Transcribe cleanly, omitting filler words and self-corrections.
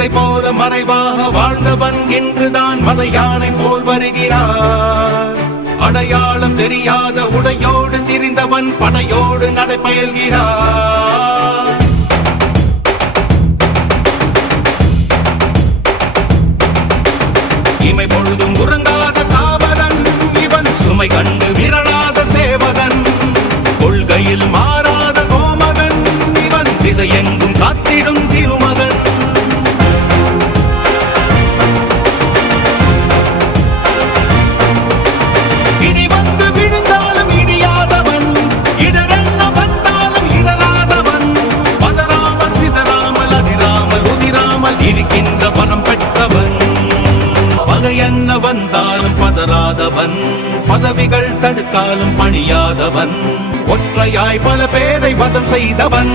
சிறுத்தை போல மறைவாக வாழ்ந்தவன் இன்றுதான் மத யானை போல் வருகிறார். அடையாளம் தெரியாத உடையோடு திரிந்தவன் படையோடு நடைபயல்கிறார். இமை பொழுதும் உறங்காத காவலன் இவன், சுமை கண்டு விரளாத சேவகன், கொள்கையில் மாறாத கோமகன் இவன், திசையெங்கும் காத்திடும் திருமகன். இடி வந்து விழுந்தாலும் இடியாதவன், இடரென்ன வந்தாலும் இடராதவன், பதறாமல் சிதறாமல் அதிராமல் உதிராமல் இருக்கின்ற பணம் பெற்றவன். பகை என்ன வந்தாலும் பதறாதவன், பதவிகள் தடுத்தாலும் பணியாதவன், ஒற்றையாய் பல பேரை வதம் செய்தவன்.